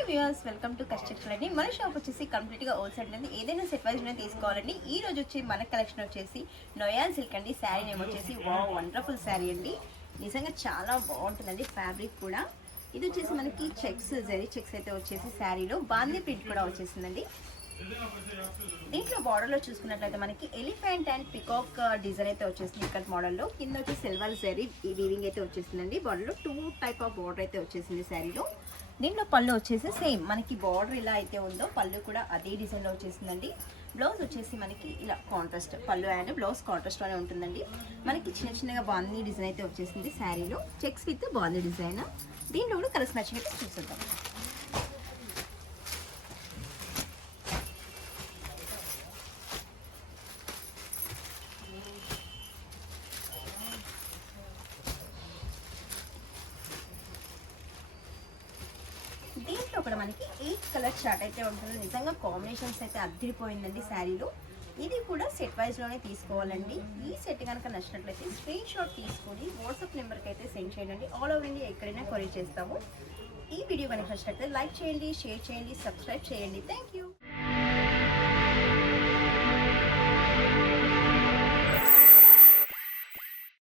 Hi viewers, welcome to కస్టెక్షన్ అండి. మన shop వచ్చేసి కంప్లీట్గా హోల్ సెట్ అండి. ఏదైనా సెట్ వైజ్ తీసుకోవాలండి. ఈ రోజు వచ్చి మన కలెక్షన్ వచ్చేసి నోయాన్ సిల్క్ అండి. శారీ నేమ్ వచ్చేసి వండర్ఫుల్ శారీ అండి. నిజంగా చాలా బాగుంటుందండి. ఫ్యాబ్రిక్ కూడా ఇది వచ్చేసి మనకి చెక్స్ జరీ చెక్స్ అయితే వచ్చేసి శారీలో బాందీ ప్రింట్ కూడా వచ్చేసిందండి. దీంట్లో బార్డర్లో చూసుకున్నట్లయితే మనకి ఎలిఫెంట్ అండ్ పికాక్ డిజైన్ అయితే వచ్చేసింది. ఇక్కడ మోడల్లో కింద వచ్చి సిల్వర్ జరీ వీవింగ్ అయితే వచ్చేసిందండి. బార్డర్లో 2 టైప్ ఆఫ్ బార్డర్ అయితే వచ్చేసింది శారీలో. దీంట్లో పళ్ళు వచ్చేసి సేమ్ మనకి బార్డర్ ఇలా అయితే ఉందో పళ్ళు కూడా అదే డిజైన్లో వచ్చేసిందండి. బ్లౌజ్ వచ్చేసి మనకి ఇలా కాంట్రాస్ట్ పళ్ళు అండ్ బ్లౌజ్ కాంట్రాస్ట్లోనే ఉంటుందండి. మనకి చిన్న చిన్నగా బాందీ డిజైన్ అయితే వచ్చేసింది శారీలో. చెక్స్ విత్ బాందీ డిజైన్. దీంట్లో కూడా కలర్స్ మ్యాచింగ్ అయితే చూసేద్దాం. దీంట్లో కూడా మనకి 8 కలర్ చార్ట్ అయితే ఉంటుంది. నిజంగా కాంబినేషన్స్ అయితే అదిరిపోయిందండి శారీలో. ఇది కూడా సెట్ వైజ్లోనే తీసుకోవాలండి. ఈ సెట్ కనుక నచ్చినట్లయితే స్క్రీన్ షాట్ తీసుకొని వాట్సాప్ నెంబర్కి అయితే సెండ్ చేయండి. ఆల్ ఓవర్ ఇండియా ఎక్కడైనా కొరియర్ చేస్తాము. ఈ వీడియో కనుక నచ్చినట్లయితే లైక్ చేయండి, షేర్ చేయండి, సబ్స్క్రైబ్ చేయండి. Thank you.